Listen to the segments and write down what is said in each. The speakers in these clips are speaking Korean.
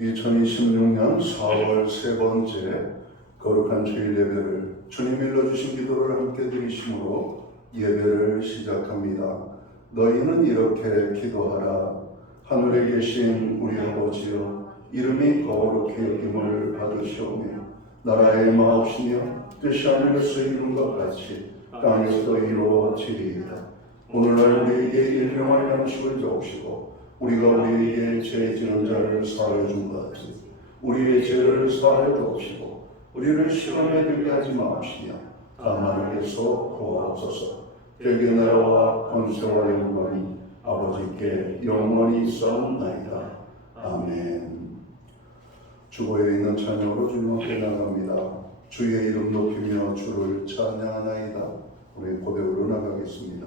2026년 4월 세 번째 거룩한 주일 예배를 주님 일러주신 기도를 함께 드리심으로 예배를 시작합니다. 너희는 이렇게 기도하라. 하늘에 계신 우리 아버지여, 이름이 거룩히 여김을 받으시오며 나라의 마옵시며 뜻이 하늘에서 이룬 것 같이 땅에서도 이루어지리이다. 오늘날 우리에게 일용할 양식을 주옵시고 우리가 우리에게 죄 지은 자를 사하여 준 것 같이 우리의 죄를 사하여 주옵시고 우리를 시험에 들게 하지 마옵시며 다만 하나님께서 구하옵소서. 여기 나라와 권세와 영광이 아버지께 영원히 있사옵나이다. 아멘. 주보에 있는 찬양으로 주님 앞에 나갑니다. 주의 이름 높이며 주를 찬양하나이다. 우리 고백으로 나가겠습니다.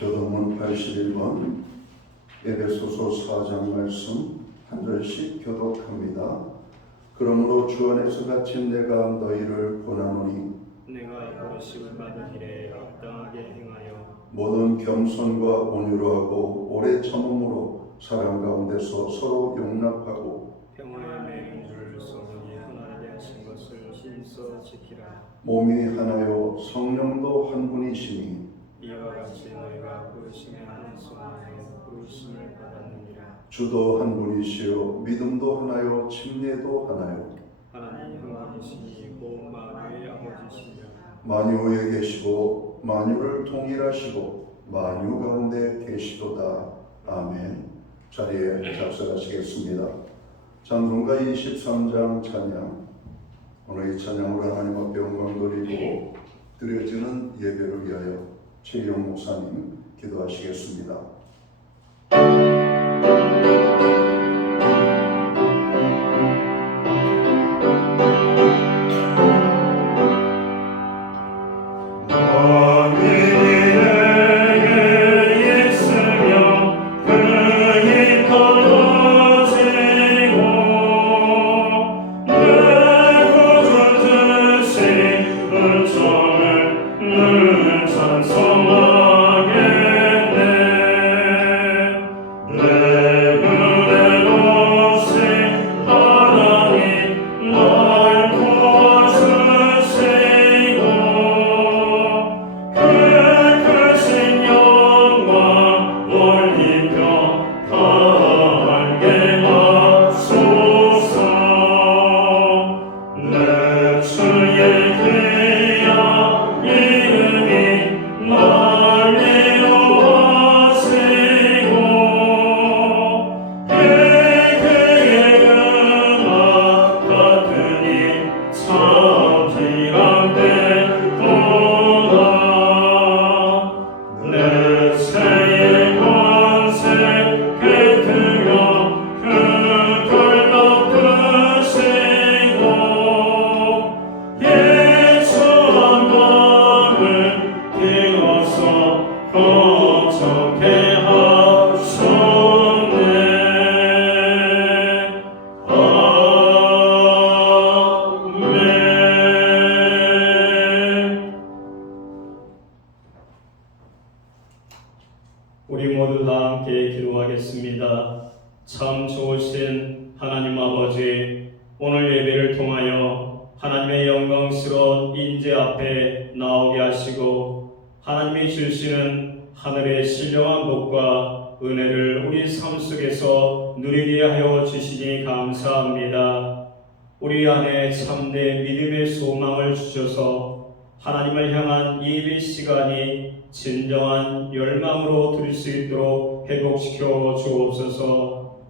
교동문 81번 에베소서 4장 말씀 한 절씩 교독합니다. 그러므로 주 안에서 갇힌 내가 너희를 권하노니 내가 부르심을 받은 일에 합당하게 행하여 모든 겸손과 온유로 하고 오래 참음으로 사람 가운데서 서로 용납하고 평화의 맹주를 소문이 하나되게 하신 것을 신서 지키라. 몸이 하나요 성령도 한 분이시니 이와 같이 너희가 부르심의 한 소망에 부르심을 받았느니라. 주도 한 분이시요 믿음도 하나요 침례도 하나요 하나님 한 분이시니 곧 만유의 아버지시며 만유에 계시고 만유를 통일하시고 만유 가운데 계시도다. 아멘. 자리에 잡석하시겠습니다. 찬송가 23장 찬양. 오늘 이 찬양으로 하나님 앞에 영광 돌리고 드려지는 예배를 위하여 최영 목사님 기도하시겠습니다. 찬송하겠네. 새의 권세 꿰뚫어 흙을 덮으시고 예수 한번을 비워서 거룩하게 하셨네. 아멘. 우리 모두 다 함께 기도하겠습니다. 참 좋으신 하나님 아버지, 오늘 예배를 통하여 하나님의 영광스러운 인재 앞에 나오게 하시고 하나님이 주시는 하늘의 신령한 복과 은혜를 우리 삶 속에서 누리게 하여 주시니 감사합니다. 우리 안에 참된 믿음의 소망을 주셔서 하나님을 향한 예배 시간이 진정한 열망으로 드릴 수 있도록 회복시켜 주옵소서.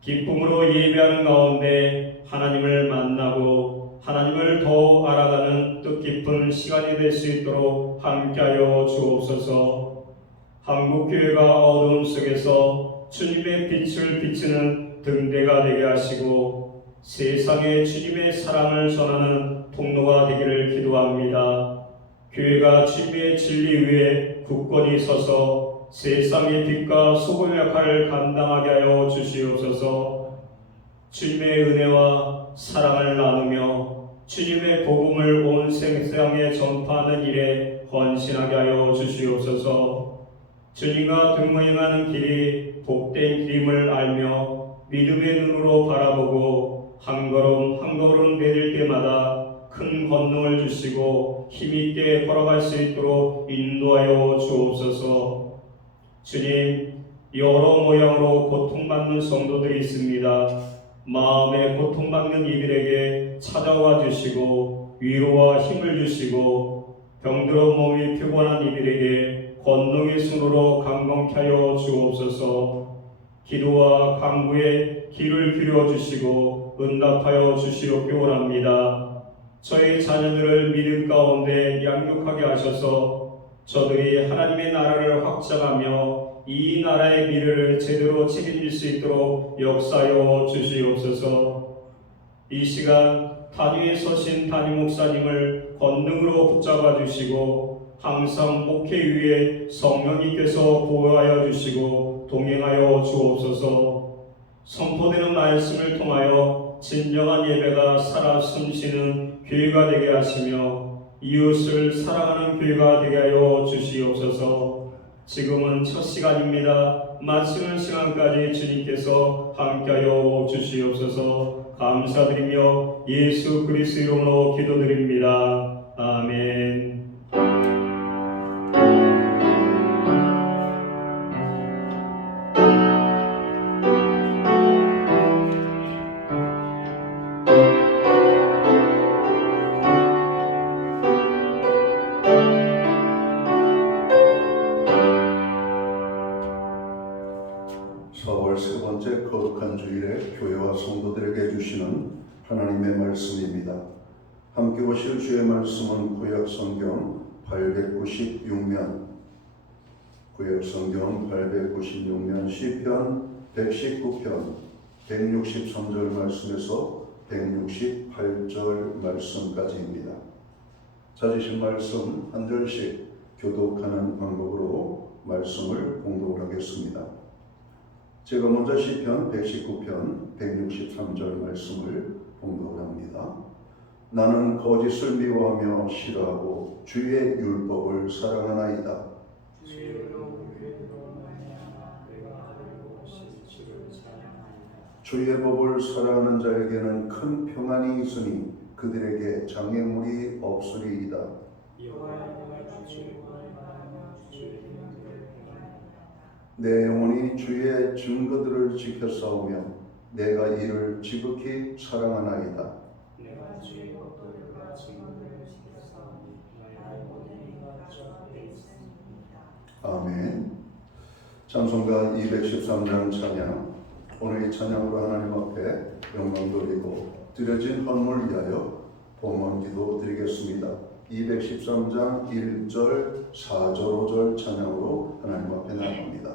기쁨으로 예배하는 가운데 하나님을 만나고 하나님을 더 알아가는 뜻깊은 시간이 될 수 있도록 함께하여 주옵소서. 한국교회가 어두움 속에서 주님의 빛을 비추는 등대가 되게 하시고 세상에 주님의 사랑을 전하는 통로가 되기를 기도합니다. 교회가 주님의 진리 위에 굳건히 서서 세상의 빛과 소금 역할을 감당하게 하여 주시옵소서. 주님의 은혜와 사랑을 나누며 주님의 복음을 온 세상에 전파하는 일에 헌신하게 하여 주시옵소서. 주님과 동행하는 길이 복된 길임을 알며 믿음의 눈으로 바라보고 한 걸음 한 걸음 내릴 때마다 큰 권능을 주시고 힘있게 걸어갈 수 있도록 인도하여 주옵소서. 주님, 여러 모양으로 고통받는 성도들이 있습니다. 마음에 고통받는 이들에게 찾아와 주시고 위로와 힘을 주시고 병들어 몸이 피곤한 이들에게 권능의 손으로 강건케 하여 주옵소서. 기도와 간구에 귀를 기울여 주시고 응답하여 주시옵기 원합니다. 저희 자녀들을 믿음 가운데 양육하게 하셔서 저들이 하나님의 나라를 확장하며 이 나라의 미래를 제대로 책임질 수 있도록 역사하여 주시옵소서. 이 시간 단위에 서신 담임 목사님을 권능으로 붙잡아 주시고 항상 목회 위에 성령님께서 보호하여 주시고 동행하여 주옵소서. 선포되는 말씀을 통하여 진정한 예배가 살아 숨쉬는 교회가 되게 하시며 이웃을 사랑하는 교회가 되게 하여 주시옵소서. 지금은 첫 시간입니다. 마치는 시간까지 주님께서 함께하여 주시옵소서. 감사드리며 예수 그리스도 이름으로 기도드립니다. 아멘. 세 번째 거룩한 주일에 교회와 성도들에게 주시는 하나님의 말씀입니다. 함께 보실 주의 말씀은 구약성경 896면 구약성경 896면 시편 119편 163절 말씀에서 168절 말씀까지입니다. 찾으신 말씀 한 절씩 교독하는 방법으로 말씀을 봉독을 하겠습니다. 제가 먼저 시편 119편 163절 말씀을 봉독을 합니다. 나는 거짓을 미워하며 싫어하고 주의 율법을 사랑하나이다. 주의 법을 사랑하는 자에게는 큰 평안이 있으니 그들에게 장애물이 없으리이다. 내 영혼이 주의 증거들을 지켜 싸우며 내가 이를 지극히 사랑하나이다. 아멘. 찬송가 213장 찬양. 오늘 이 찬양으로 하나님 앞에 영광 돌리고 드려진 헌물 위하여 봉헌 기도 드리겠습니다. 213장 1절, 4절, 5절 찬양으로 하나님 앞에 나갑니다.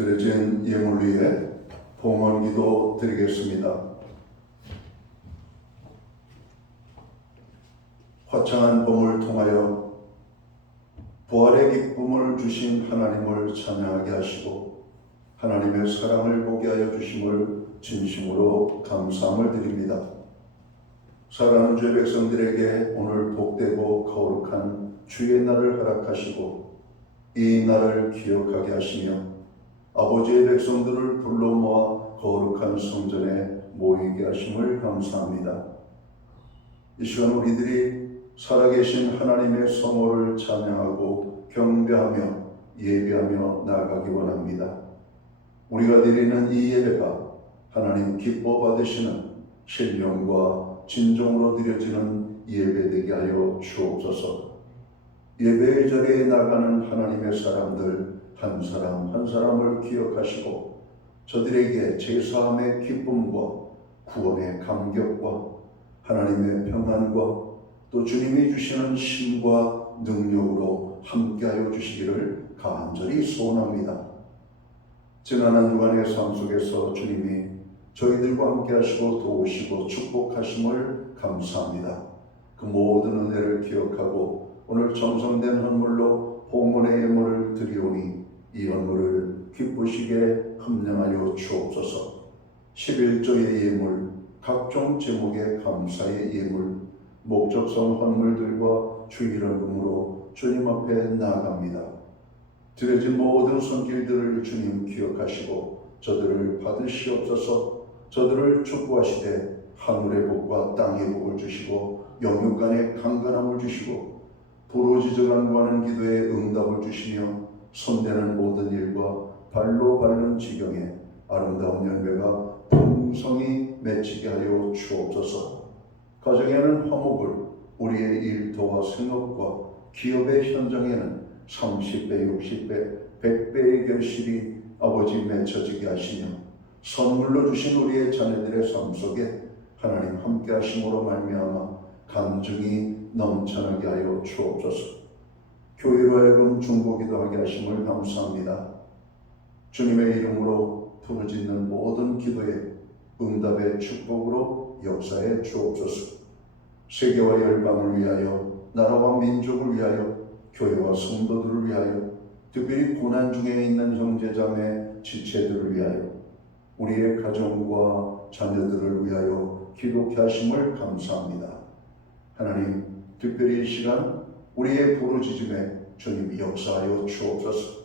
드려진 예물 위에 봉헌기도 드리겠습니다. 화창한 봄을 통하여 부활의 기쁨을 주신 하나님을 찬양하게 하시고 하나님의 사랑을 보게 하여 주심을 진심으로 감사함을 드립니다. 사랑하는 주의 백성들에게 오늘 복되고 거룩한 주의 날을 허락하시고 이 날을 기억하게 하시며 아버지의 백성들을 불러 모아 거룩한 성전에 모이게 하심을 감사합니다. 이 시간 우리들이 살아계신 하나님의 성호를 찬양하고 경배하며 예배하며 나아가기 원합니다. 우리가 드리는 이 예배가 하나님 기뻐 받으시는 신령과 진정으로 드려지는 예배되게 하여 주옵소서. 예배의 자리에 나가는 하나님의 사람들 한 사람 한 사람을 기억하시고 저들에게 제사함의 기쁨과 구원의 감격과 하나님의 평안과 또 주님이 주시는 힘과 능력으로 함께하여 주시기를 간절히 소원합니다. 지난 한 주간의 삶 속에서 주님이 저희들과 함께 하시고 도우시고 축복하심을 감사합니다. 그 모든 은혜를 기억하고 오늘 정성된 헌물로 봉헌의 예물을 드리오니 이 헌물을 기쁘시게 함령하여 주옵소서. 11조의 예물, 각종 제목의 감사의 예물, 목적성 헌물들과 주일헌금으로 주님 앞에 나아갑니다. 드려진 모든 손길들을 주님 기억하시고 저들을 받으시옵소서. 저들을 축복하시되 하늘의 복과 땅의 복을 주시고 영육간의 강건함을 주시고 부르짖어간 구하는 기도에 응답을 주시며 손대는 모든 일과 발로 밟는 지경에 아름다운 열매가 풍성히 맺히게 하여 주옵소서. 가정에는 화목을, 우리의 일터와 생업과 기업의 현장에는 30배, 60배, 100배의 결실이 아버지 맺혀지게 하시며 선물로 주신 우리의 자녀들의 삶 속에 하나님 함께 하심으로 말미암아 감정이 넘쳐나게 하여 주옵소서. 교회로 하여금 중보기도 하게 하심을 감사합니다. 주님의 이름으로 부르짖는 모든 기도에 응답의 축복으로 역사해 주옵소서. 세계와 열방을 위하여 나라와 민족을 위하여 교회와 성도들을 위하여 특별히 고난 중에 있는 형제자매 지체들을 위하여 우리의 가정과 자녀들을 위하여 기도케 하심을 감사합니다. 하나님, 특별히 이 시간 우리의 부르짖음에 주님이 역사하여 주옵소서.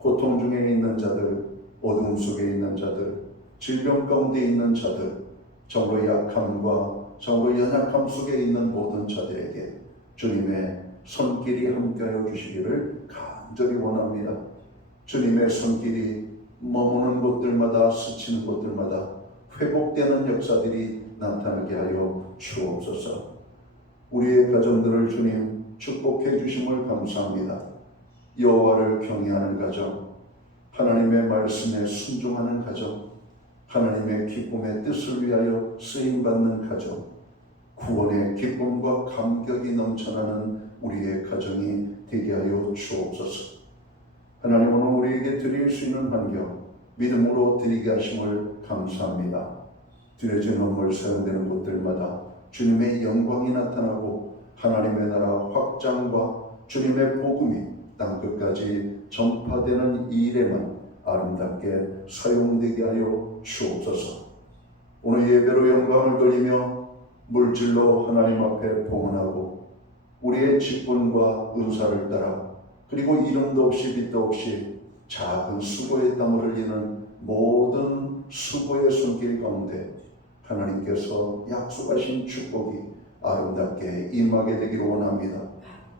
고통 중에 있는 자들, 어둠 속에 있는 자들, 질병 가운데 있는 자들, 정로 약함과 정로 연약함 속에 있는 모든 자들에게 주님의 손길이 함께하여 주시기를 간절히 원합니다. 주님의 손길이 머무는 곳들마다 스치는 곳들마다 회복되는 역사들이 나타나게 하여 주옵소서. 우리의 가정들을 주님 축복해 주심을 감사합니다. 여호와를 경외하는 가정, 하나님의 말씀에 순종하는 가정, 하나님의 기쁨의 뜻을 위하여 쓰임받는 가정, 구원의 기쁨과 감격이 넘쳐나는 우리의 가정이 되게 하여 주옵소서. 하나님, 오늘 우리에게 드릴 수 있는 환경 믿음으로 드리게 하심을 감사합니다. 드려진 헌물 사용되는 곳들마다 주님의 영광이 나타나고 하나님의 나라 확장과 주님의 복음이 땅끝까지 전파되는 이 일에만 아름답게 사용되게 하여 주옵소서. 오늘 예배로 영광을 돌리며 물질로 하나님 앞에 봉헌하고 우리의 직분과 은사를 따라 그리고 이름도 없이 빛도 없이 작은 수고의 땀을 흘리는 모든 수고의 손길 가운데 하나님께서 약속하신 축복이 아름답게 임하게 되기를 원합니다.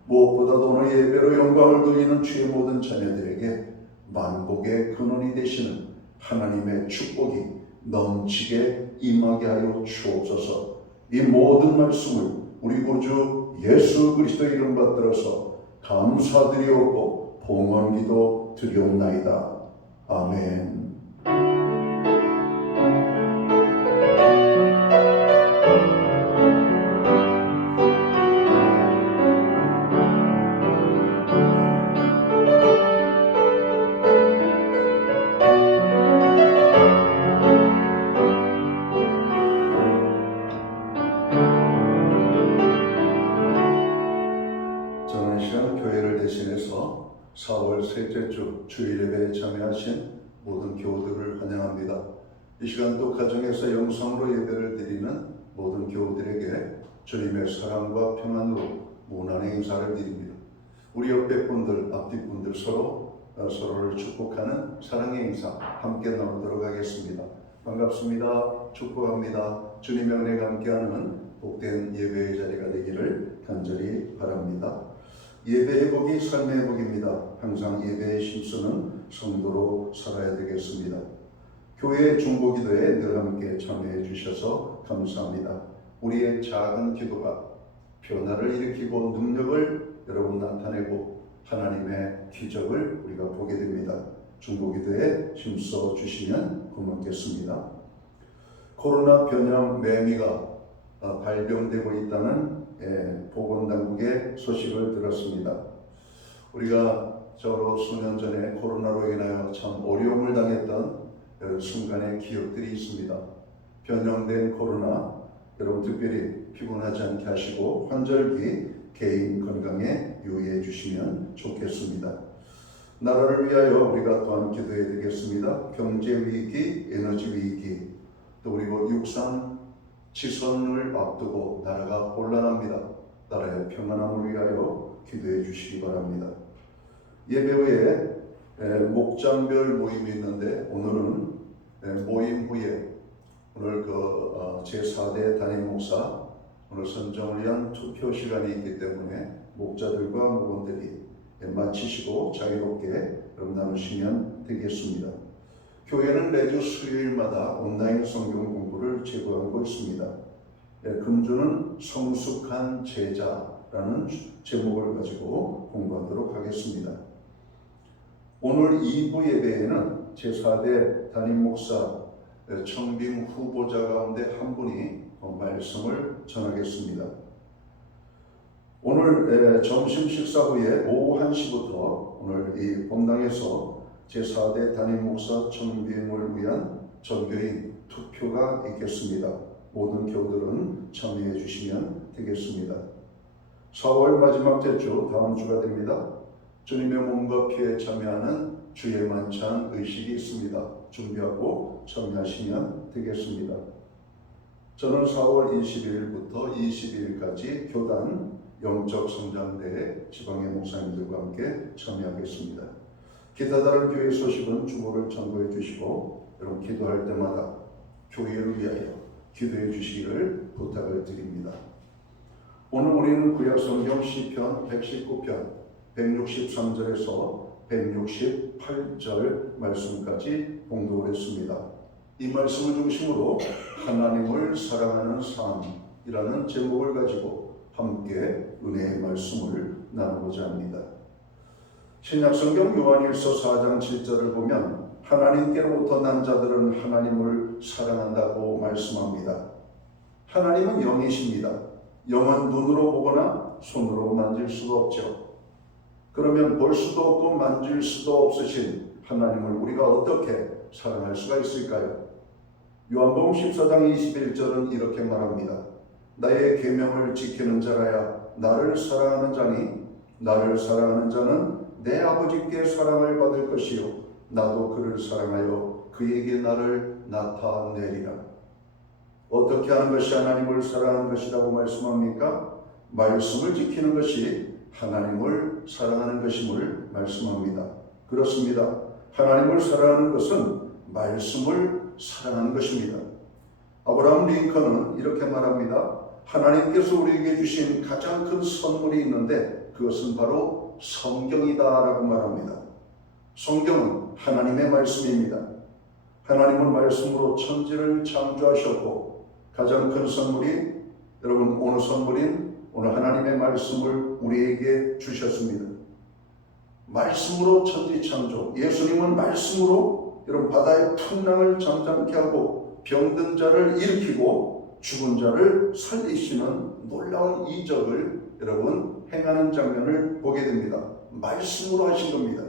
무엇보다도 오늘 예배로 영광을 돌리는 주의 모든 자녀들에게 만복의 근원이 되시는 하나님의 축복이 넘치게 임하게 하여 주옵소서. 이 모든 말씀을 우리 구주 예수 그리스도 이름 받들어서 감사드리옵고 봉헌기도 드리옵나이다. 아멘. 저는 이 시간 교회를 대신해서 4월 셋째 주 주일 예배에 참여하신 모든 교우들을 환영합니다. 이 시간도 가정에서 영성으로 예배를 드리는 모든 교우들에게 주님의 사랑과 평안으로 무난의 인사를 드립니다. 우리 옆에 분들, 앞뒤 분들 서로를 축복하는 사랑의 인사 함께 나누도록 하겠습니다. 반갑습니다. 축복합니다. 주님의 은혜가 함께하는 복된 예배의 자리가 되기를 간절히 바랍니다. 예배 회복이 삶의 회복입니다. 항상 예배의 심수는 성도로 살아야 되겠습니다. 교회 중보기도에 늘 함께 참여해 주셔서 감사합니다. 우리의 작은 기도가 변화를 일으키고 능력을 여러분 나타내고 하나님의 기적을 우리가 보게 됩니다. 중보기도에 힘써 주시면 고맙겠습니다. 코로나 변형 매미가 발병되고 있다는 보건당국의 소식을 들었습니다. 우리가 저로 수년 전에 코로나로 인하여 참 어려움을 당했던 순간의 기억들이 있습니다. 변형된 코로나 여러분 특별히 피곤하지 않게 하시고 환절기 개인 건강에 유의해 주시면 좋겠습니다. 나라를 위하여 우리가 또한 기도해야 되겠습니다. 경제 위기, 에너지 위기, 또 그리고 육상 지선을 앞두고 나라가 혼란합니다. 나라의 평안함을 위하여 기도해 주시기 바랍니다. 예배 후에 목장별 모임이 있는데 오늘은 모임 후에 오늘 제4대 담임 목사 오늘 선정을 위한 투표 시간이 있기 때문에 목자들과 목원들이 마치시고 자유롭게 나누시면 되겠습니다. 교회는 매주 수요일마다 온라인 성경 공부를 제공하고 있습니다. 금주는 성숙한 제자라는 제목을 가지고 공부하도록 하겠습니다. 오늘 2부 예배에는 제4대 담임 목사 청빙 후보자 가운데 한 분이 말씀을 전하겠습니다. 오늘 점심 식사 후에 오후 1시부터 오늘 이 본당에서 제4대 담임 목사 청빙을 위한 전교인 투표가 있겠습니다. 모든 교우들은 참여해 주시면 되겠습니다. 4월 마지막 주 다음 주가 됩니다. 주님의 몸과 피에 참여하는 주의 만찬 의식이 있습니다. 준비하고 참여하시면 되겠습니다. 저는 4월 21일부터 22일까지 교단 영적 성장대회 지방의 목사님들과 함께 참여하겠습니다. 기타다른 교회 소식은 주보를 참고해 주시고 여러분 기도할 때마다 교회를 위하여 기도해 주시기를 부탁을 드립니다. 오늘 우리는 구약성경 시편 119편 163절에서 168절 말씀까지 봉독을 했습니다. 이 말씀을 중심으로 하나님을 사랑하는 삶이라는 제목을 가지고 함께 은혜의 말씀을 나누고자 합니다. 신약성경 요한일서 4장 7절을 보면 하나님께로부터 난 자들은 하나님을 사랑한다고 말씀합니다. 하나님은 영이십니다. 영은 눈으로 보거나 손으로 만질 수가 없죠. 그러면 볼 수도 없고 만질 수도 없으신 하나님을 우리가 어떻게 사랑할 수가 있을까요? 요한복음 14장 21절은 이렇게 말합니다. 나의 계명을 지키는 자라야 나를 사랑하는 자니 나를 사랑하는 자는 내 아버지께 사랑을 받을 것이요 나도 그를 사랑하여 그에게 나를 나타내리라. 어떻게 하는 것이 하나님을 사랑하는 것이라고 말씀합니까? 말씀을 지키는 것이 하나님을 사랑하는 것임을 말씀합니다. 그렇습니다. 하나님을 사랑하는 것은 말씀을 사랑하는 것입니다. 아브라함 링컨은 이렇게 말합니다. 하나님께서 우리에게 주신 가장 큰 선물이 있는데 그것은 바로 성경이다 라고 말합니다. 성경은 하나님의 말씀입니다. 하나님은 말씀으로 천지를 창조하셨고 가장 큰 선물이 여러분 오늘 선물인 오늘 하나님의 말씀을 우리에게 주셨습니다. 말씀으로 천지 창조. 예수님은 말씀으로 여러분 바다의 풍랑을 잠잠케 하고 병든 자를 일으키고 죽은 자를 살리시는 놀라운 이적을 여러분 행하는 장면을 보게 됩니다. 말씀으로 하신 겁니다.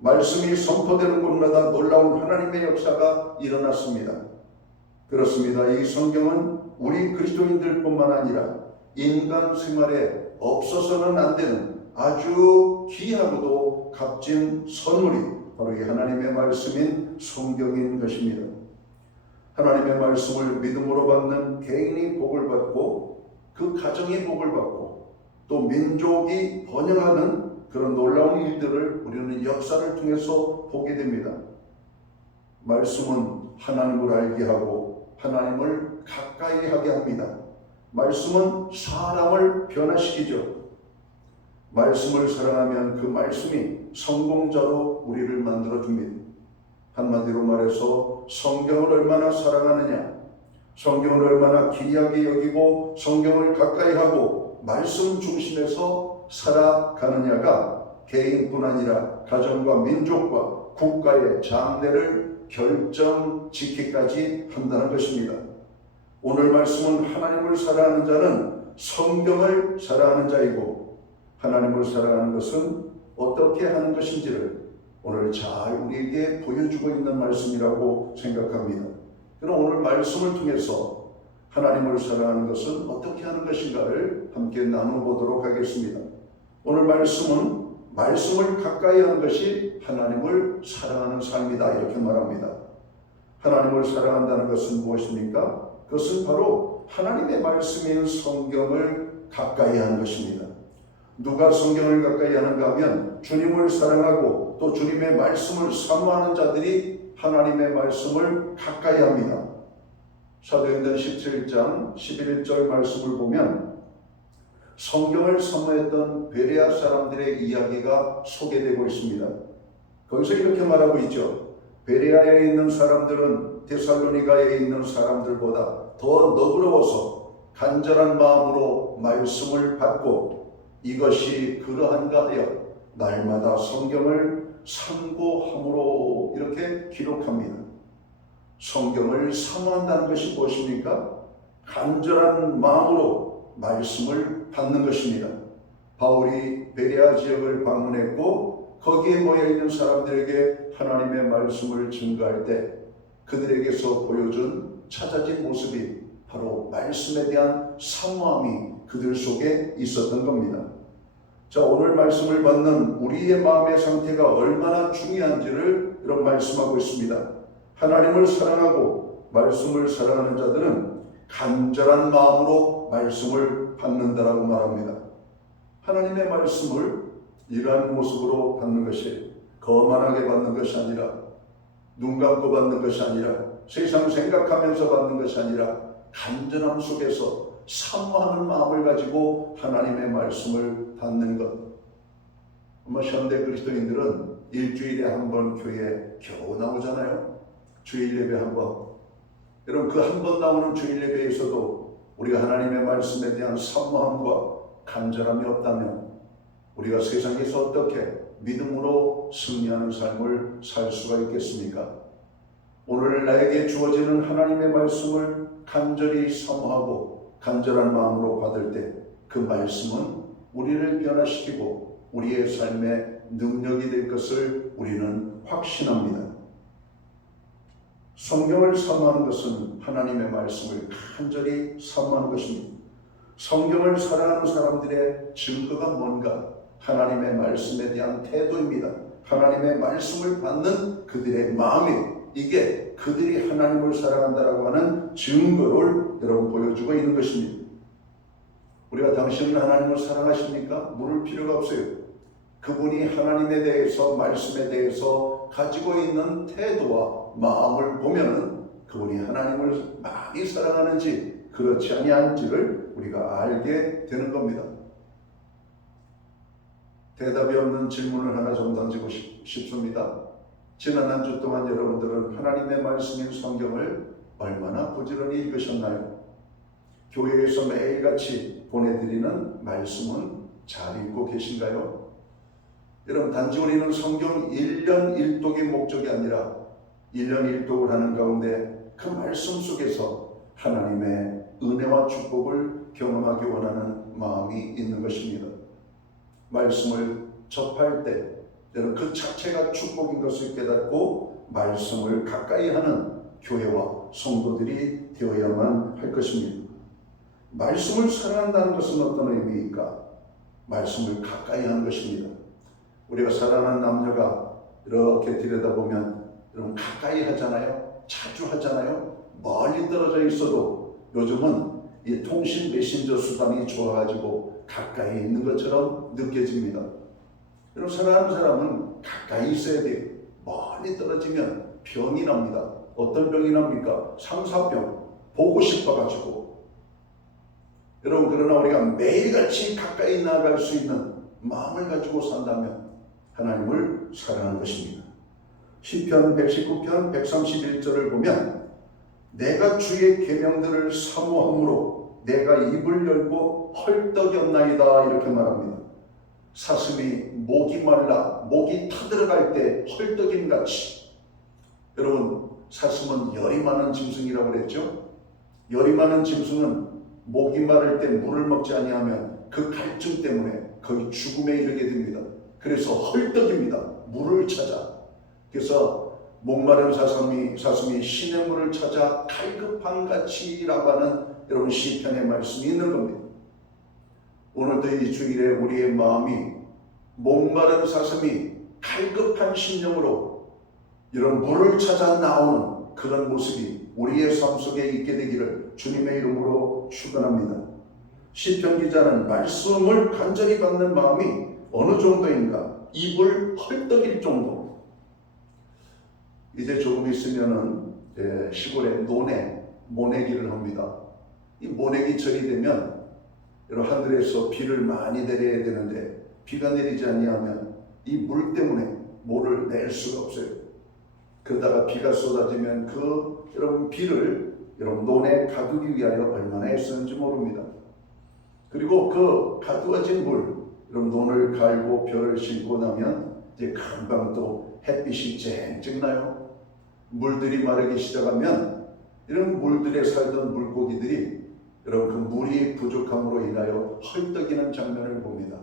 말씀이 선포되는 곳마다 놀라운 하나님의 역사가 일어났습니다. 그렇습니다. 이 성경은 우리 그리스도인들뿐만 아니라 인간 생활에 없어서는 안 되는 아주 귀하고도 값진 선물이 바로 이 하나님의 말씀인 성경인 것입니다. 하나님의 말씀을 믿음으로 받는 개인이 복을 받고 그 가정이 복을 받고 또 민족이 번영하는 그런 놀라운 일들을 우리는 역사를 통해서 보게 됩니다. 말씀은 하나님을 알게 하고 하나님을 가까이 하게 합니다. 말씀은 사람을 변화시키죠. 말씀을 사랑하면 그 말씀이 성공자로 우리를 만들어줍니다. 한마디로 말해서 성경을 얼마나 사랑하느냐, 성경을 얼마나 귀하게 여기고 성경을 가까이 하고 말씀 중심에서 살아가느냐가 개인뿐 아니라 가정과 민족과 국가의 장래를 결정짓기까지 한다는 것입니다. 오늘 말씀은 하나님을 사랑하는 자는 성경을 사랑하는 자이고 하나님을 사랑하는 것은 어떻게 하는 것인지를 오늘 잘 우리에게 보여주고 있는 말씀이라고 생각합니다. 그럼 오늘 말씀을 통해서 하나님을 사랑하는 것은 어떻게 하는 것인가를 함께 나눠보도록 하겠습니다. 오늘 말씀은 말씀을 가까이 하는 것이 하나님을 사랑하는 삶이다 이렇게 말합니다. 하나님을 사랑한다는 것은 무엇입니까? 그것은 바로 하나님의 말씀인 성경을 가까이 하는 것입니다. 누가 성경을 가까이 하는가 하면 주님을 사랑하고 또 주님의 말씀을 사모하는 자들이 하나님의 말씀을 가까이 합니다. 사도행전 17장 11절 말씀을 보면 성경을 사모했던 베레아 사람들의 이야기가 소개되고 있습니다. 거기서 이렇게 말하고 있죠. 베레아에 있는 사람들은 데살로니가에 있는 사람들보다 더 너그러워서 간절한 마음으로 말씀을 받고 이것이 그러한가 하여 날마다 성경을 상고함으로 이렇게 기록합니다. 성경을 사모한다는 것이 무엇입니까? 간절한 마음으로 말씀을 받는 것입니다. 바울이 베레아 지역을 방문했고 거기에 모여있는 사람들에게 하나님의 말씀을 증거할 때 그들에게서 보여준 찾아진 모습이 바로 말씀에 대한 사모함이 그들 속에 있었던 겁니다. 자, 오늘 말씀을 받는 우리의 마음의 상태가 얼마나 중요한지를 이런 말씀하고 있습니다. 하나님을 사랑하고 말씀을 사랑하는 자들은 간절한 마음으로 말씀을 받는다라고 말합니다. 하나님의 말씀을 이러한 모습으로 받는 것이 거만하게 받는 것이 아니라, 눈 감고 받는 것이 아니라, 세상 생각하면서 받는 것이 아니라 간절함 속에서 사모하는 마음을 가지고 하나님의 말씀을 받는 것. 현대 그리스도인들은 일주일에 한 번 교회에 겨우 나오잖아요. 주일 예배 한 번. 여러분, 그 한 번 나오는 주일 예배에서도 우리가 하나님의 말씀에 대한 사모함과 간절함이 없다면 우리가 세상에서 어떻게 믿음으로 승리하는 삶을 살 수가 있겠습니까? 오늘 나에게 주어지는 하나님의 말씀을 간절히 사모하고 간절한 마음으로 받을 때 그 말씀은 우리를 변화시키고 우리의 삶의 능력이 될 것을 우리는 확신합니다. 성경을 사모하는 것은 하나님의 말씀을 간절히 사모하는 것입니다. 성경을 사랑하는 사람들의 증거가 뭔가? 하나님의 말씀에 대한 태도입니다. 하나님의 말씀을 받는 그들의 마음이, 이게 그들이 하나님을 사랑한다라고 하는 증거를 여러분 보여주고 있는 것입니다. 우리가 당신은 하나님을 사랑하십니까? 물을 필요가 없어요. 그분이 하나님에 대해서, 말씀에 대해서 가지고 있는 태도와 마음을 보면은 그분이 하나님을 많이 사랑하는지 그렇지 아니한지를 우리가 알게 되는 겁니다. 대답이 없는 질문을 하나 좀 던지고 싶습니다. 지난 한 주 동안 여러분들은 하나님의 말씀인 성경을 얼마나 부지런히 읽으셨나요? 교회에서 매일같이 보내드리는 말씀은 잘 읽고 계신가요? 여러분, 단지 우리는 성경 1년 1독의 목적이 아니라 1년 1독을 하는 가운데 그 말씀 속에서 하나님의 은혜와 축복을 경험하기 원하는 마음이 있는 것입니다. 말씀을 접할 때 여러분, 그 자체가 축복인 것을 깨닫고 말씀을 가까이 하는 교회와 성도들이 되어야만 할 것입니다. 말씀을 사랑한다는 것은 어떤 의미입니까? 말씀을 가까이 하는 것입니다. 우리가 사랑하는 남녀가 이렇게 들여다보면 여러분 가까이 하잖아요. 자주 하잖아요. 멀리 떨어져 있어도 요즘은 이 통신 메신저 수단이 좋아가지고 가까이 있는 것처럼 느껴집니다. 여러분, 사랑하는 사람은 가까이 있어야 돼요. 멀리 떨어지면 병이 납니다. 어떤 병이 납니까? 상사병. 보고 싶어가지고. 여러분, 그러나 우리가 매일같이 가까이 나아갈 수 있는 마음을 가지고 산다면 하나님을 사랑하는 것입니다. 시편 119편 131절을 보면 내가 주의 계명들을 사모함으로 내가 입을 열고 헐떡였나이다 이렇게 말합니다. 사슴이 목이 말라 목이 타들어갈 때 헐떡임 같이. 여러분, 사슴은 열이 많은 짐승이라고 그랬죠. 열이 많은 짐승은 목이 마를 때 물을 먹지 아니하면 그 갈증 때문에 거의 죽음에 이르게 됩니다. 그래서 헐떡입니다. 물을 찾아. 그래서 목마른 사슴이 신의 물을 찾아 갈급함같이라고 하는 여러분 시편의 말씀이 있는 겁니다. 오늘도 이 주일에 우리의 마음이 목마른 사슴이 갈급한 심령으로 이런 물을 찾아 나오는 그런 모습이 우리의 삶 속에 있게 되기를 주님의 이름으로 축원합니다. 시편 기자는 말씀을 간절히 받는 마음이 어느 정도인가? 입을 헐떡일 정도. 이제 조금 있으면은 시골에 모내기를 합니다. 이 모내기철이 되면 여러분, 하늘에서 비를 많이 내려야 되는데 비가 내리지 아니하면 이 물 때문에 모를 낼 수가 없어요. 그러다가 비가 쏟아지면 그 여러분 비를 여러분 논에 가두기 위하여 얼마나 애쓰는지 모릅니다. 그리고 그 가두어진 물, 여러분 논을 갈고 벼를 심고 나면 이제 금방 또 햇빛이 쨍쨍 나요. 물들이 마르기 시작하면 이런 물들에 살던 물고기들이 여러분 그 물이 부족함으로 인하여 헐떡이는 장면을 봅니다.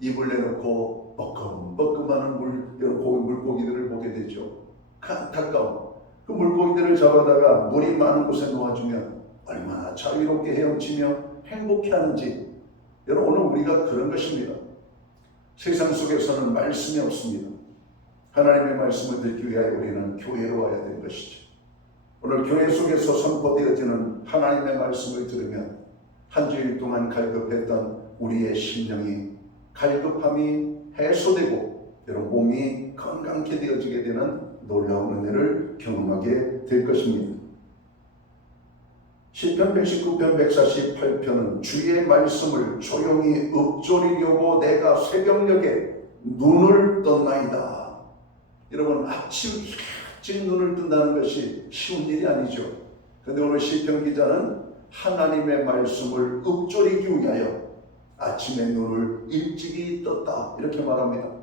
입을 내놓고 뻐끔뻐끔하는 물고기들을 보게 되죠. 그 안타까운 그 물고기들을 잡아다가 물이 많은 곳에 놓아주면 얼마나 자유롭게 헤엄치며 행복해하는지. 여러분, 오늘 우리가 그런 것입니다. 세상 속에서는 말씀이 없습니다. 하나님의 말씀을 듣기 위하여 우리는 교회로 와야 되는 것이죠. 오늘 교회 속에서 선포되어지는 하나님의 말씀을 들으면 한 주일 동안 갈급했던 우리의 심령이 갈급함이 해소되고 여러분 몸이 건강케 되어지게 되는 놀라운 은혜를 경험하게 될 것입니다. 시편 119편 148편은 주의 말씀을 조용히 읊조리려고 내가 새벽녘에 눈을 떴나이다. 여러분 아침 일찍 눈을 뜬다는 것이 쉬운 일이 아니죠. 그런데 오늘 시편 기자는 하나님의 말씀을 읊조리기 위하여 아침에 눈을 일찍이 떴다 이렇게 말합니다.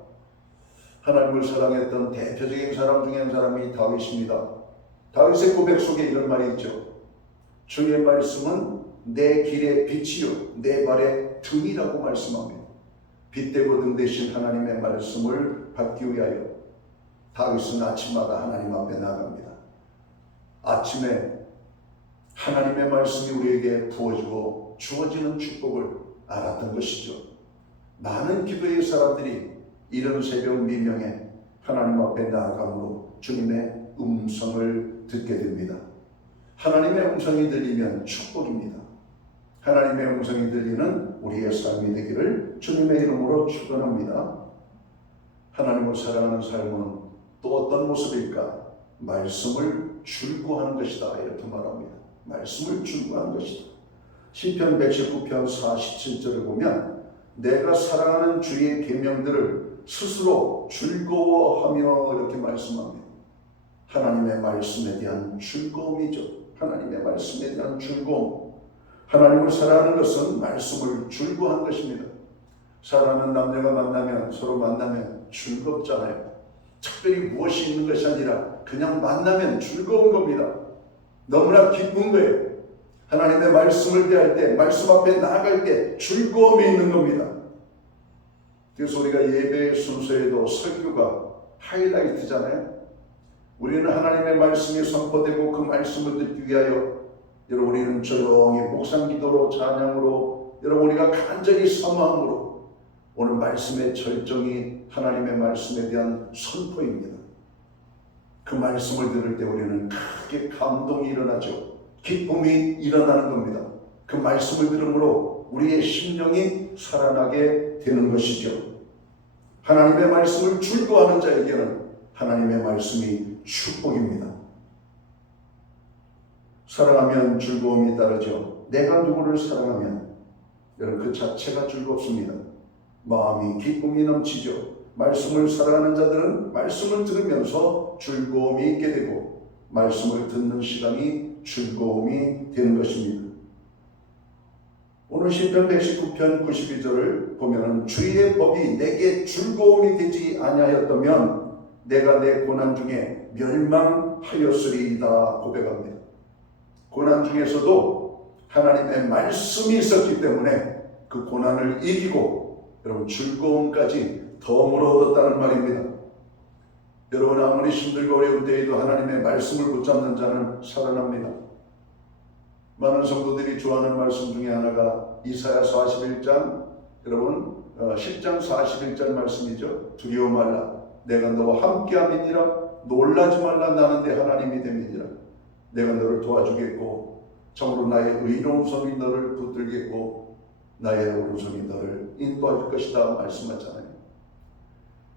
하나님을 사랑했던 대표적인 사람 중에 한 사람이 다윗입니다. 다윗의 고백 속에 이런 말이 있죠. 주의 말씀은 내 길의 빛이요 내 발의 등이라고 말씀합니다. 빛대고 등 대신 하나님의 말씀을 받기 위하여 다윗은 아침마다 하나님 앞에 나갑니다. 아침에 하나님의 말씀이 우리에게 부어지고 주어지는 축복을 알았던 것이죠. 많은 기도의 사람들이 이른 새벽 미명에 하나님 앞에 나아감으로 주님의 음성을 듣게 됩니다. 하나님의 음성이 들리면 축복입니다. 하나님의 음성이 들리는 우리의 삶이 되기를 주님의 이름으로 축원합니다. 하나님을 사랑하는 삶은 또 어떤 모습일까? 말씀을 줄구하는 것이다 이렇게 말합니다. 말씀을 줄구하는 것이다. 시편 119편 47절을 보면 내가 사랑하는 주의 계명들을 스스로 즐거워하며 이렇게 말씀합니다. 하나님의 말씀에 대한 즐거움이죠. 하나님의 말씀에 대한 즐거움. 하나님을 사랑하는 것은 말씀을 즐거워하는 것입니다. 사랑하는 남녀가 만나면 서로 만나면 즐겁잖아요. 특별히 무엇이 있는 것이 아니라 그냥 만나면 즐거운 겁니다. 너무나 기쁜 거예요. 하나님의 말씀을 대할 때, 말씀 앞에 나아갈 때 즐거움이 있는 겁니다. 그래서 우리가 예배 순서에도 설교가 하이라이트잖아요. 우리는 하나님의 말씀이 선포되고 그 말씀을 듣기 위하여 여러분 우리는 조용히 묵상기도로 찬양으로 여러분 우리가 간절히 사모함으로 오늘 말씀의 절정이 하나님의 말씀에 대한 선포입니다. 그 말씀을 들을 때 우리는 크게 감동이 일어나죠. 기쁨이 일어나는 겁니다. 그 말씀을 들음으로 우리의 심령이 살아나게 되는 것이죠. 하나님의 말씀을 즐거워하는 자에게는 하나님의 말씀이 축복입니다. 사랑하면 즐거움이 따르죠. 내가 누구를 사랑하면 여러분 그 자체가 즐겁습니다. 마음이 기쁨이 넘치죠. 말씀을 사랑하는 자들은 말씀을 들으면서 즐거움이 있게 되고 말씀을 듣는 시간이 즐거움이 되는 것입니다. 오늘 시편 119편 92절을 보면 주의 법이 내게 즐거움이 되지 아니하였다면 내가 내 고난 중에 멸망하였으리이다 고백합니다. 고난 중에서도 하나님의 말씀이 있었기 때문에 그 고난을 이기고 여러분 즐거움까지 덤으로 얻었다는 말입니다. 여러분 아무리 힘들고 어려운 때에도 하나님의 말씀을 붙잡는 자는 살아납니다. 많은 성도들이 좋아하는 말씀 중에 하나가 이사야 41장 여러분 10장 41절 말씀이죠. 두려워 말라 내가 너와 함께함이니라 놀라지 말라 나는 내 하나님이 됨이니라 내가 너를 도와주겠고 정으로 나의 의로운 손이 너를 붙들겠고 나의 오른손이 너를 인도할 것이다 말씀하잖아요.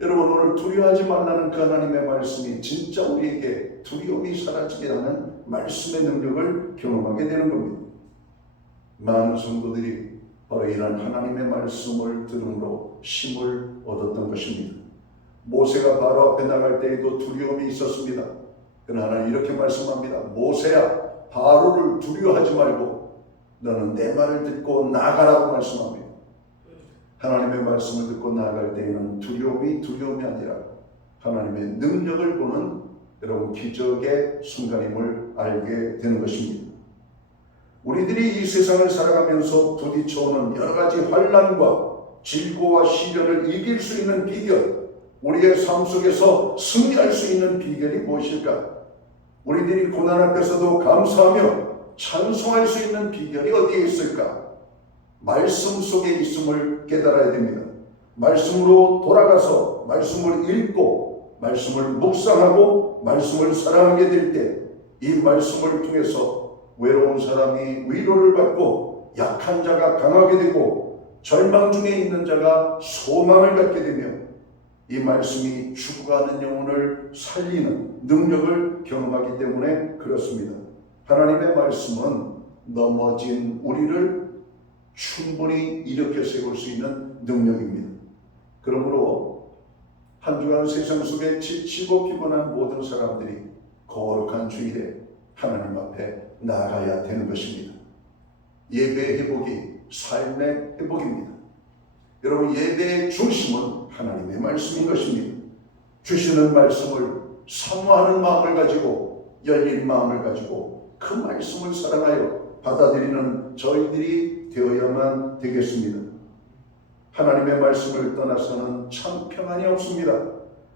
여러분 오늘 두려워하지 말라는 그 하나님의 말씀이 진짜 우리에게 두려움이 사라지게 하는 말씀의 능력을 경험하게 되는 겁니다. 많은 성도들이 바로 이런 하나님의 말씀을 들음으로 힘을 얻었던 것입니다. 모세가 바로 앞에 나갈 때에도 두려움이 있었습니다. 그러나 하나님 이렇게 말씀합니다. 모세야 바로를 두려워하지 말고 너는 내 말을 듣고 나아가라고 말씀합니다. 하나님의 말씀을 듣고 나아갈 때에는 두려움이 아니라 하나님의 능력을 보는 여러분 기적의 순간임을 알게 되는 것입니다. 우리들이 이 세상을 살아가면서 부딪혀오는 여러 가지 환난과 질고와 시련을 이길 수 있는 비결, 우리의 삶 속에서 승리할 수 있는 비결이 무엇일까? 우리들이 고난 앞에서도 감사하며 찬송할 수 있는 비결이 어디에 있을까? 말씀 속에 있음을 깨달아야 됩니다. 말씀으로 돌아가서 말씀을 읽고 말씀을 묵상하고 말씀을 사랑하게 될 때 이 말씀을 통해서 외로운 사람이 위로를 받고 약한 자가 강하게 되고 절망 중에 있는 자가 소망을 갖게 되며 이 말씀이 죽어가는 영혼을 살리는 능력을 경험하기 때문에 그렇습니다. 하나님의 말씀은 넘어진 우리를 충분히 일으켜 세울 수 있는 능력입니다. 그러므로 한 주간 세상 속에 지치고 피곤한 모든 사람들이 거룩한 주일에 하나님 앞에 나아가야 되는 것입니다. 예배의 회복이 삶의 회복입니다. 여러분, 예배의 중심은 하나님의 말씀인 것입니다. 주시는 말씀을 사모하는 마음을 가지고, 열린 마음을 가지고 그 말씀을 사랑하여 받아들이는 저희들이 되어야만 되겠습니다. 하나님의 말씀을 떠나서는 참 평안이 없습니다.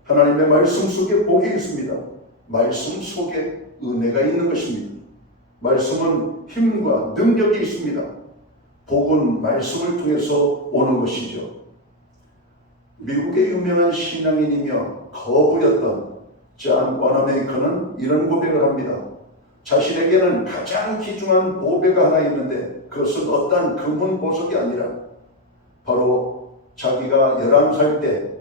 하나님의 말씀 속에 복이 있습니다. 말씀 속에 은혜가 있는 것입니다. 말씀은 힘과 능력이 있습니다. 복은 말씀을 통해서 오는 것이죠. 미국의 유명한 신앙인이며 거부였던 존 워너메이커는 이런 고백을 합니다. 자신에게는 가장 귀중한 보배가 하나 있는데 그것은 어떠한 금은 보석이 아니라 바로 자기가 11살 때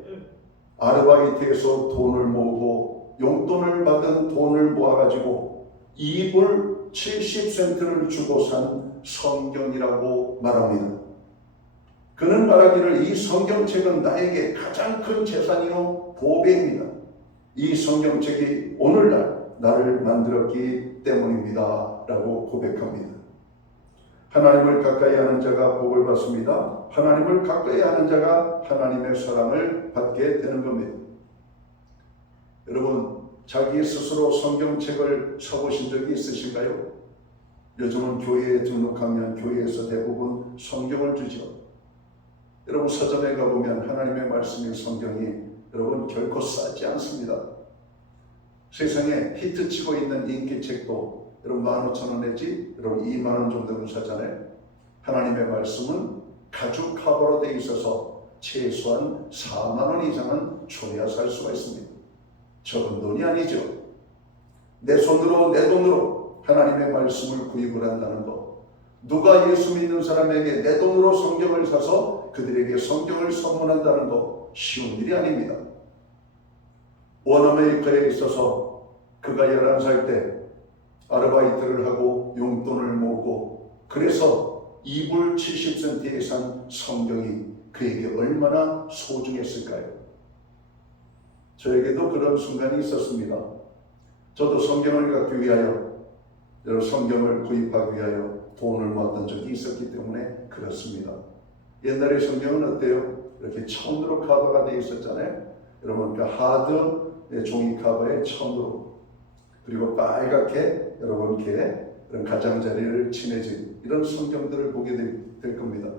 아르바이트에서 돈을 모으고 용돈을 받은 돈을 모아가지고 2불 70센트를 주고 산 성경이라고 말합니다. 그는 말하기를 이 성경책은 나에게 가장 큰 재산이요 보배입니다. 이 성경책이 오늘날 나를 만들었기 때문입니다 라고 고백합니다. 하나님을 가까이 하는 자가 복을 받습니다. 하나님을 가까이 하는 자가 하나님의 사랑을 받게 되는 겁니다. 여러분, 자기 스스로 성경책을 사보신 적이 있으신가요? 요즘은 교회에 등록하면 교회에서 대부분 성경을 주죠. 여러분, 서점에 가보면 하나님의 말씀인 성경이 여러분 결코 싸지 않습니다. 세상에 히트치고 있는 인기책도 여러분 15,000원 내지 여러분 20,000원 정도는 사잖아요. 하나님의 말씀은 가죽 카버로 되어 있어서 최소한 40,000원 이상은 줘야 살 수가 있습니다. 적은 돈이 아니죠. 내 손으로 내 돈으로 하나님의 말씀을 구입을 한다는 것. 누가 예수 믿는 사람에게 내 돈으로 성경을 사서 그들에게 성경을 선물한다는 것 쉬운 일이 아닙니다. 워너메이커에 있어서 그가 11살 때 아르바이트를 하고 용돈을 모으고 그래서 2불 70센트에 산 성경이 그에게 얼마나 소중했을까요? 저에게도 그런 순간이 있었습니다. 저도 성경을 갖기 위하여 성경을 구입하기 위하여 돈을 모았던 적이 있었기 때문에 그렇습니다. 옛날에 성경은 어때요? 이렇게 천으로 커버가 되어 있었잖아요. 여러분, 그 하드 종이 커버에 천으로 그리고 빨갛게 여러분 이렇게 이런 가장자리를 칠해진 이런 성경들을 보게 될 겁니다.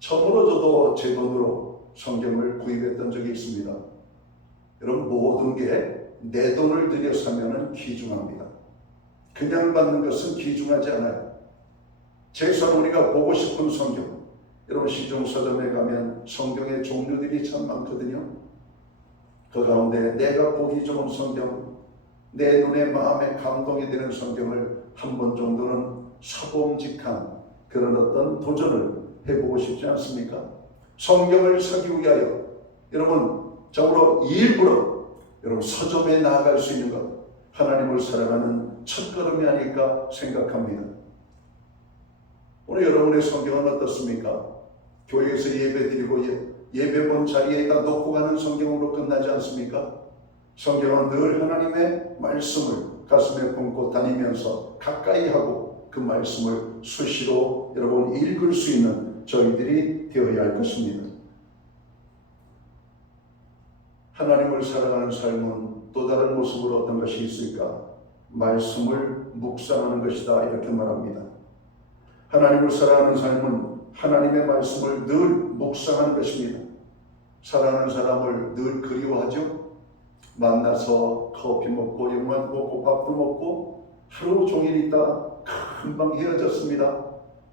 처음으로 저도 제 돈으로 성경을 구입했던 적이 있습니다. 여러분, 모든 게 내 돈을 들여 사면은 귀중합니다. 그냥 받는 것은 귀중하지 않아요. 최소한 우리가 보고 싶은 성경, 여러분 시중 서점에 가면 성경의 종류들이 참 많거든요. 그 가운데 내가 보기 좋은 성경, 내 눈에 마음에 감동이 되는 성경을 한 번 정도는 사봄직한 그런 어떤 도전을 해보고 싶지 않습니까? 성경을 사기 위하여 여러분 적으로 일부러 여러분 서점에 나아갈 수 있는 것, 하나님을 사랑하는 첫걸음이 아닐까 생각합니다. 오늘 여러분의 성경은 어떻습니까? 교회에서 예배드리고 예배 본 자리에다 놓고 가는 성경으로 끝나지 않습니까? 성경은 늘 하나님의 말씀을 가슴에 품고 다니면서 가까이 하고 그 말씀을 수시로 여러분 읽을 수 있는 저희들이 되어야 할 것입니다. 하나님을 사랑하는 삶은 또 다른 모습으로 어떤 것이 있을까? 말씀을 묵상하는 것이다 이렇게 말합니다. 하나님을 사랑하는 삶은 하나님의 말씀을 늘 묵상하는 것입니다. 사랑하는 사람을 늘 그리워하죠. 만나서 커피 먹고 영화 보고 밥도 먹고 하루 종일 있다 금방 헤어졌습니다.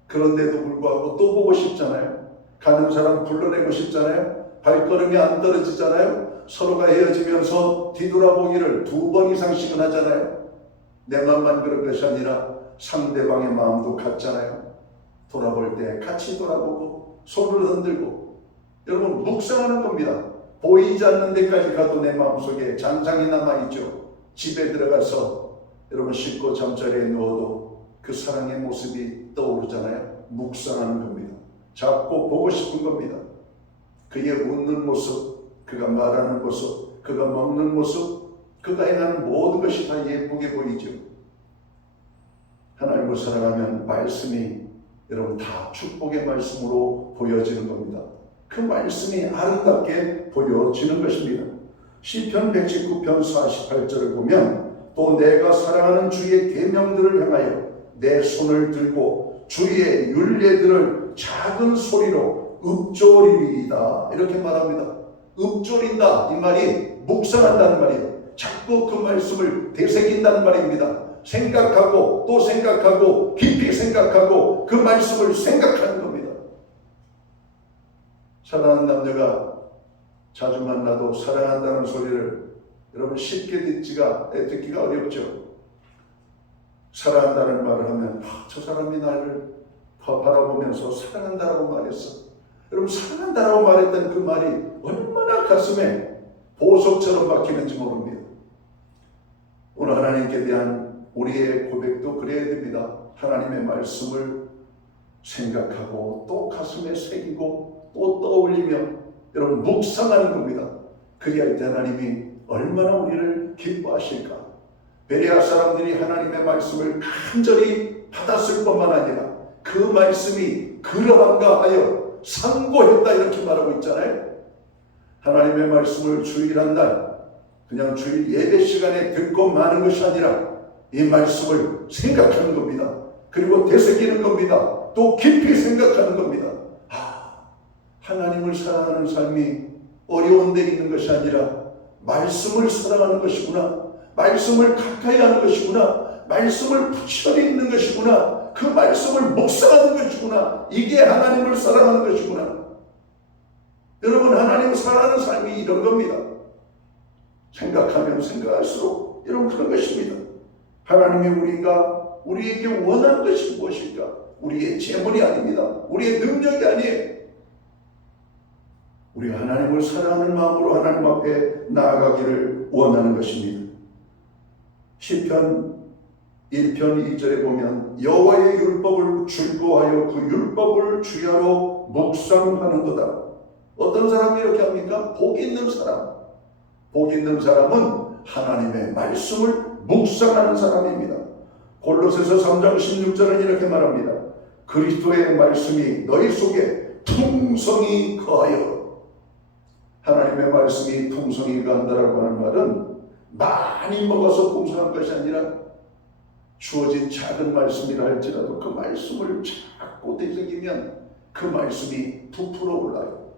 그런데도 불구하고 또 보고 싶잖아요. 가는 사람 불러내고 싶잖아요. 발걸음이 안 떨어지잖아요. 서로가 헤어지면서 뒤돌아보기를 2번 이상씩은 하잖아요. 내 마음만 그런 것이 아니라 상대방의 마음도 같잖아요. 돌아볼 때 같이 돌아보고 손을 흔들고 여러분 묵상하는 겁니다. 보이지 않는 데까지 가도 내 마음속에 잔상이 남아있죠. 집에 들어가서 여러분 씻고 잠자리에 누워도 그 사랑의 모습이 떠오르잖아요. 묵상하는 겁니다. 자꾸 보고 싶은 겁니다. 그의 웃는 모습, 그가 말하는 모습, 그가 먹는 모습, 그가 행하는 모든 것이 다 예쁘게 보이죠. 하나님을 사랑하면 말씀이 여러분 다 축복의 말씀으로 보여지는 겁니다. 그 말씀이 아름답게 보여지는 것입니다. 시편 119편 48절을 보면 또 내가 사랑하는 주의 계명들을 향하여 내 손을 들고 주의 율례들을 작은 소리로 읊조리리이다 이렇게 말합니다. 읊조린다 이 말이 묵상한다는 말이에요. 자꾸 그 말씀을 되새긴다는 말입니다. 생각하고 또 생각하고 깊이 생각하고 그 말씀을 생각하는 겁니다. 사랑하는 남녀가 자주 만나도 사랑한다는 소리를 여러분 쉽게 듣기가 어렵죠. 사랑한다는 말을 하면 저 사람이 나를 바라보면서 사랑한다라고 말했어. 여러분 사랑한다라고 말했던 그 말이 얼마나 가슴에 보석처럼 박히는지 모릅니다. 오늘 하나님께 대한 우리의 고백도 그래야 됩니다. 하나님의 말씀을 생각하고 또 가슴에 새기고 또 떠올리며 여러분 묵상하는 겁니다. 그리할 때 하나님이 얼마나 우리를 기뻐하실까. 베레아 사람들이 하나님의 말씀을 간절히 받았을 뿐만 아니라 그 말씀이 그러한가 하여 상고했다 이렇게 말하고 있잖아요. 하나님의 말씀을 주일한 날 그냥 주일 예배 시간에 듣고 마는 것이 아니라 이 말씀을 생각하는 겁니다. 그리고 되새기는 겁니다. 또 깊이 생각하는 겁니다. 하나님을 사랑하는 삶이 어려운 데 있는 것이 아니라 말씀을 사랑하는 것이구나. 말씀을 가까이 하는 것이구나. 말씀을 붙여 있는 것이구나. 그 말씀을 묵상하는 것이구나. 이게 하나님을 사랑하는 것이구나. 여러분 하나님을 사랑하는 삶이 이런 겁니다. 생각하면 생각할수록 여러분 그런 것입니다. 하나님이 우리에게 원하는 것이 무엇일까? 우리의 재물이 아닙니다. 우리의 능력이 아니에요. 우리가 하나님을 사랑하는 마음으로 하나님 앞에 나아가기를 원하는 것입니다. 시편 1편 2절에 보면 여호와의 율법을 즐거워하여 그 율법을 주야로 묵상하는도다. 어떤 사람이 이렇게 합니까? 복 있는 사람. 복 있는 사람은 하나님의 말씀을 묵상하는 사람입니다. 골로새서 3장 16절은 이렇게 말합니다. 그리스도의 말씀이 너희 속에 풍성히 거하여. 하나님의 말씀이 풍성히 거한다라고 하는 말은 많이 먹어서 풍성한 것이 아니라 주어진 작은 말씀이라 할지라도 그 말씀을 자꾸 되새기면 그 말씀이 부풀어 올라요.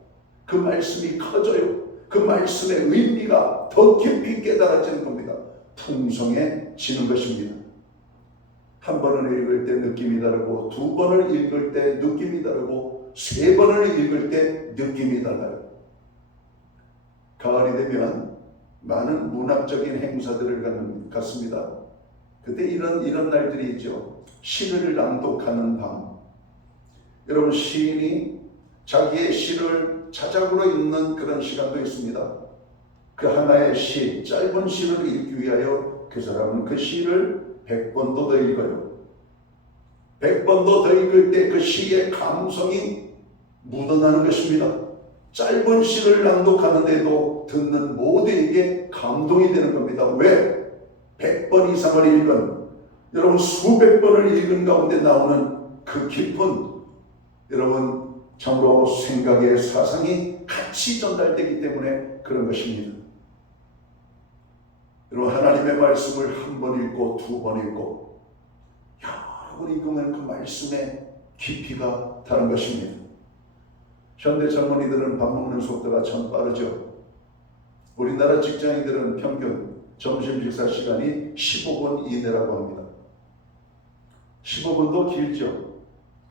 그 말씀이 커져요. 그 말씀의 의미가 더 깊이 깨달아지는 겁니다. 풍성해지는 것입니다. 한 번을 읽을 때 느낌이 다르고 두 번을 읽을 때 느낌이 다르고 세 번을 읽을 때 느낌이 달라요. 가을이 되면 많은 문학적인 행사들을 갖습니다. 그때 이런 날들이 있죠. 시를 낭독하는 밤. 여러분 시인이 자기의 시를 자작으로 읽는 그런 시간도 있습니다. 그 하나의 시, 짧은 시를 읽기 위하여 그 사람은 그 시를 100번도 더 읽어요. 100번도 더 읽을 때 그 시의 감성이 묻어나는 것입니다. 짧은 시를 낭독하는데도 듣는 모두에게 감동이 되는 겁니다. 왜? 100번 이상을 읽은, 여러분 수백 번을 읽은 가운데 나오는 그 깊은 여러분 참으로 생각의 사상이 같이 전달되기 때문에 그런 것입니다. 여러분 하나님의 말씀을 한 번 읽고 두 번 읽고 여러 번 읽으면 그 말씀의 깊이가 다른 것입니다. 현대 젊은이들은 밥 먹는 속도가 참 빠르죠. 우리나라 직장인들은 평균 점심 식사 시간이 15분 이내라고 합니다. 15분도 길죠.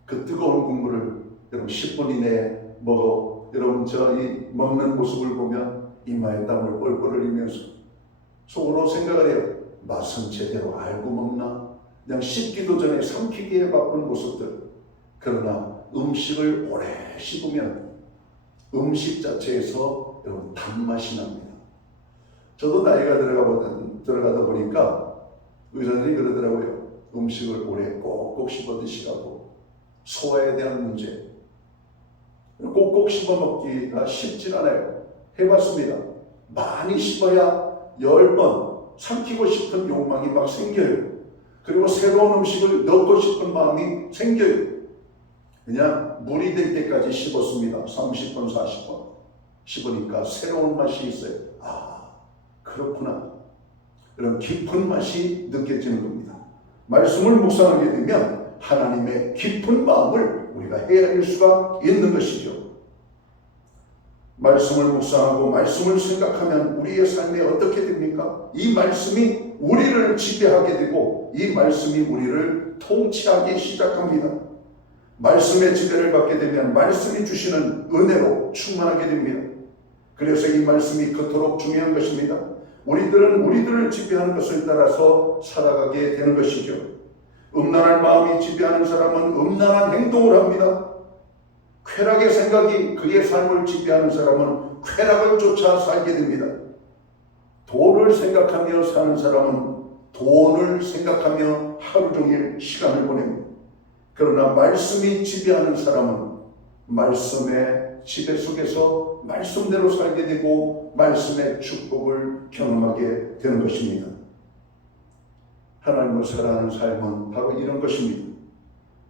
그 뜨거운 국물을 여러분 10분 이내에 먹어 여러분 저희 먹는 모습을 보면 이마에 땀을 뻘뻘 흘리면서 속으로 생각을 해요. 맛은 제대로 알고 먹나? 그냥 씹기도 전에 삼키기에 바쁜 모습들. 그러나 음식을 오래 씹으면 음식 자체에서 여러분 단맛이 납니다. 저도 나이가 들어가다 보니까 의사들이 그러더라고요. 음식을 오래 꼭꼭 씹어 드시라고. 소화에 대한 문제. 꼭꼭 씹어 먹기가 쉽지 않아요. 해봤습니다. 많이 씹어야 10번 삼키고 싶은 욕망이 막 생겨요. 그리고 새로운 음식을 넣고 싶은 마음이 생겨요. 그냥 물이 될 때까지 씹었습니다. 30번, 40번. 씹으니까 새로운 맛이 있어요. 아, 그렇구나. 이런 깊은 맛이 느껴지는 겁니다. 말씀을 묵상하게 되면 하나님의 깊은 마음을 우리가 헤아릴 수가 있는 것이죠. 말씀을 묵상하고 말씀을 생각하면 우리의 삶에 어떻게 됩니까? 이 말씀이 우리를 지배하게 되고 이 말씀이 우리를 통치하기 시작합니다. 말씀의 지배를 받게 되면 말씀이 주시는 은혜로 충만하게 됩니다. 그래서 이 말씀이 그토록 중요한 것입니다. 우리들은 우리들을 지배하는 것을 따라서 살아가게 되는 것이죠. 음란한 마음이 지배하는 사람은 음란한 행동을 합니다. 쾌락의 생각이 그의 삶을 지배하는 사람은 쾌락을 쫓아 살게 됩니다. 돈을 생각하며 사는 사람은 돈을 생각하며 하루 종일 시간을 보냅니다. 그러나 말씀이 지배하는 사람은 말씀의 지배 속에서 말씀대로 살게 되고 말씀의 축복을 경험하게 되는 것입니다. 하나님을 사랑하는 삶은 바로 이런 것입니다.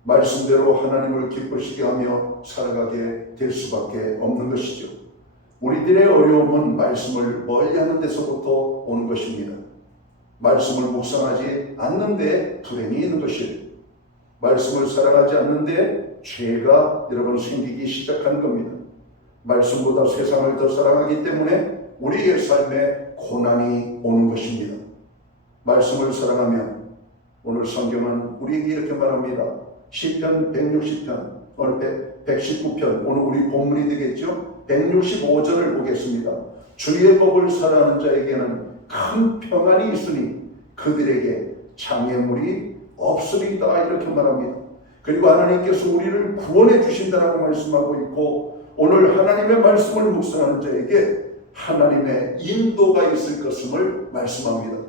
말씀대로 하나님을 기쁘시게 하며 살아가게 될 수밖에 없는 것이죠. 우리들의 어려움은 말씀을 멀리하는 데서부터 오는 것입니다. 말씀을 묵상하지 않는데 불행이 있는 것이에요. 말씀을 사랑하지 않는데 죄가 여러분 생기기 시작하는 겁니다. 말씀보다 세상을 더 사랑하기 때문에 우리의 삶에 고난이 오는 것입니다. 말씀을 사랑하면 오늘 성경은 우리에게 이렇게 말합니다. 시편 160편, 오늘 119편, 오늘 우리 본문이 되겠죠? 165절을 보겠습니다. 주의 법을 사랑하는 자에게는 큰 평안이 있으니 그들에게 장애물이 없으리다 이렇게 말합니다. 그리고 하나님께서 우리를 구원해 주신다라고 말씀하고 있고 오늘 하나님의 말씀을 묵상하는 자에게 하나님의 인도가 있을 것임을 말씀합니다.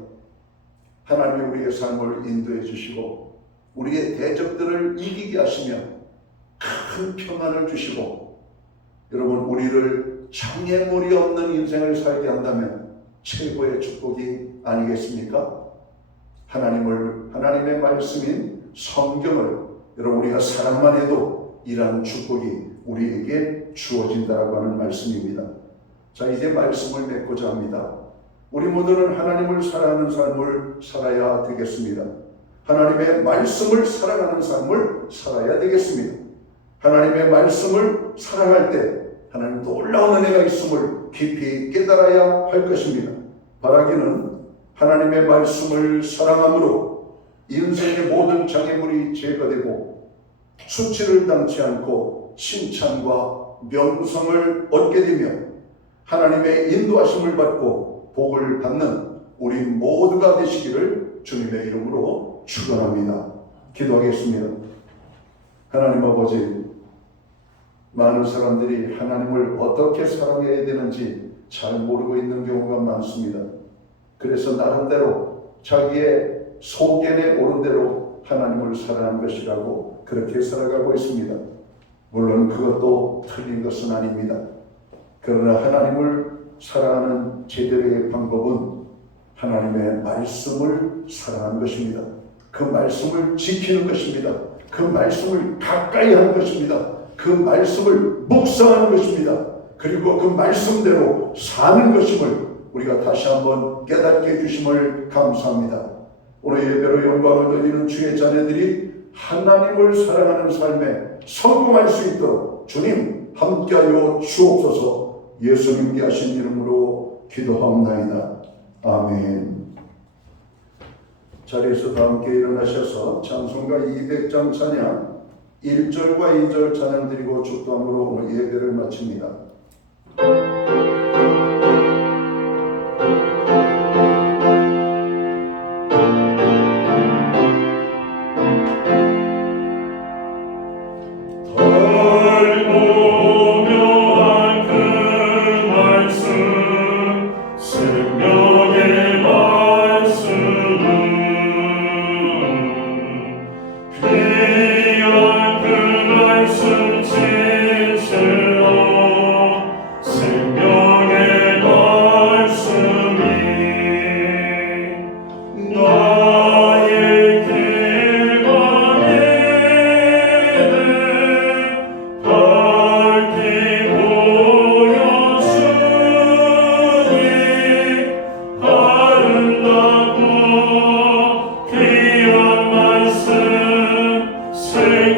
하나님이 우리의 삶을 인도해 주시고 우리의 대적들을 이기게 하시며 큰 평안을 주시고 여러분 우리를 장애물이 없는 인생을 살게 한다면 최고의 축복이 아니겠습니까? 하나님의 말씀인 성경을 여러분 우리가 사랑만 해도 이러한 축복이 우리에게 주어진다라고 하는 말씀입니다. 자, 이제 말씀을 맺고자 합니다. 우리 모두는 하나님을 사랑하는 삶을 살아야 되겠습니다. 하나님의 말씀을 사랑하는 삶을 살아야 되겠습니다. 하나님의 말씀을 사랑할 때 하나님 놀라운 은혜가 있음을 깊이 깨달아야 할 것입니다. 바라기는 하나님의 말씀을 사랑함으로 인생의 모든 장애물이 제거되고 수치를 당치 않고 칭찬과 명성을 얻게 되며 하나님의 인도하심을 받고 복을 받는 우리 모두가 되시기를 주님의 이름으로 축원합니다. 기도하겠습니다. 하나님 아버지, 많은 사람들이 하나님을 어떻게 사랑해야 되는지 잘 모르고 있는 경우가 많습니다. 그래서 나름대로 자기의 소견에 오른 대로 하나님을 사랑하는 것이라고 그렇게 살아가고 있습니다. 물론 그것도 틀린 것은 아닙니다. 그러나 하나님을 사랑하는 제대로의 방법은 하나님의 말씀을 사랑하는 것입니다. 그 말씀을 지키는 것입니다. 그 말씀을 가까이 하는 것입니다. 그 말씀을 묵상하는 것입니다. 그리고 그 말씀대로 사는 것임을 우리가 다시 한번 깨닫게 해주심을 감사합니다. 오늘 예배로 영광을 돌리는 주의 자녀들이 하나님을 사랑하는 삶에 성공할 수 있도록 주님 함께하여 주옵소서. 예수님께 하신 이름으로 기도하옵나이다. 아멘. 자리에서 다 함께 일어나셔서 찬송가 200장 찬양 1절과 2절 찬양 드리고 축도함으로 오늘 예배를 마칩니다. 덜 고묘한 그 말씀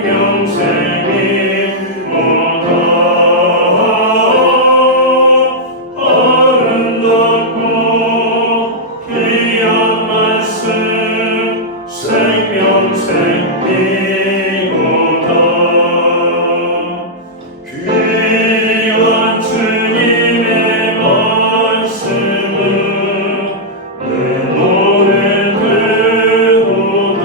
생명샘이 모다 아름답고 귀한 말씀 생명샘이 모다 귀한 주님의 말씀은 내 노래 되도다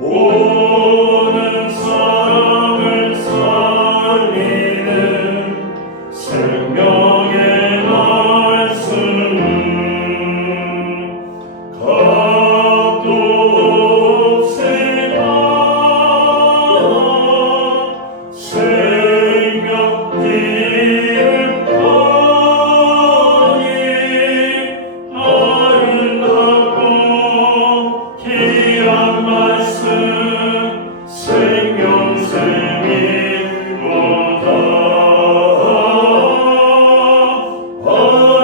모든 사람을 살리는 생명의 말씀은 값도 없이 생명 기름하니 아름답고 귀한 말씀 생명샘이 모다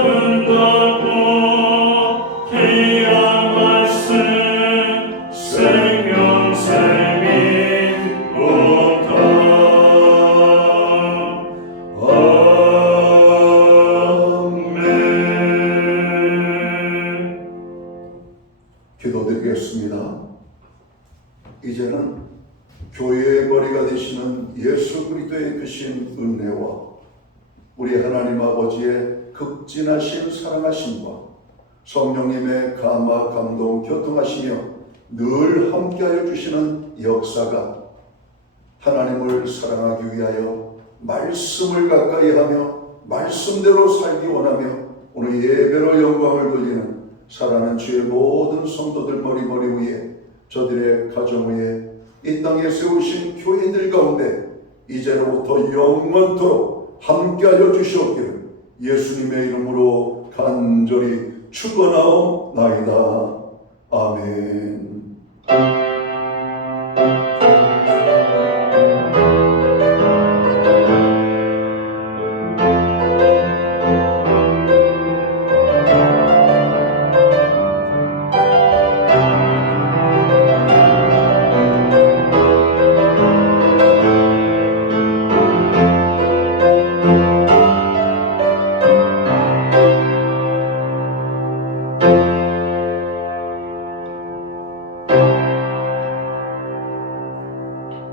아름답고 귀한 말씀 생명샘이 모다 아멘. 기도드리겠습니다. 이제는 교회의 머리가 되시는 예수 그리스도의 크신 은혜와 우리 하나님 아버지의 극진하신 사랑하심과 성령님의 감화 감동 교통하시며 늘 함께하여 주시는 역사가 하나님을 사랑하기 위하여 말씀을 가까이하며 말씀대로 살기 원하며 오늘 예배로 영광을 돌리는 사랑하는 주의 모든 성도들 머리 위에 저들의 가정 위에 이 땅에 세우신 교인들 가운데 이제로부터 영원토록 함께하여 주시옵기를 예수님의 이름으로 간절히 축원하옵나이다. 아멘.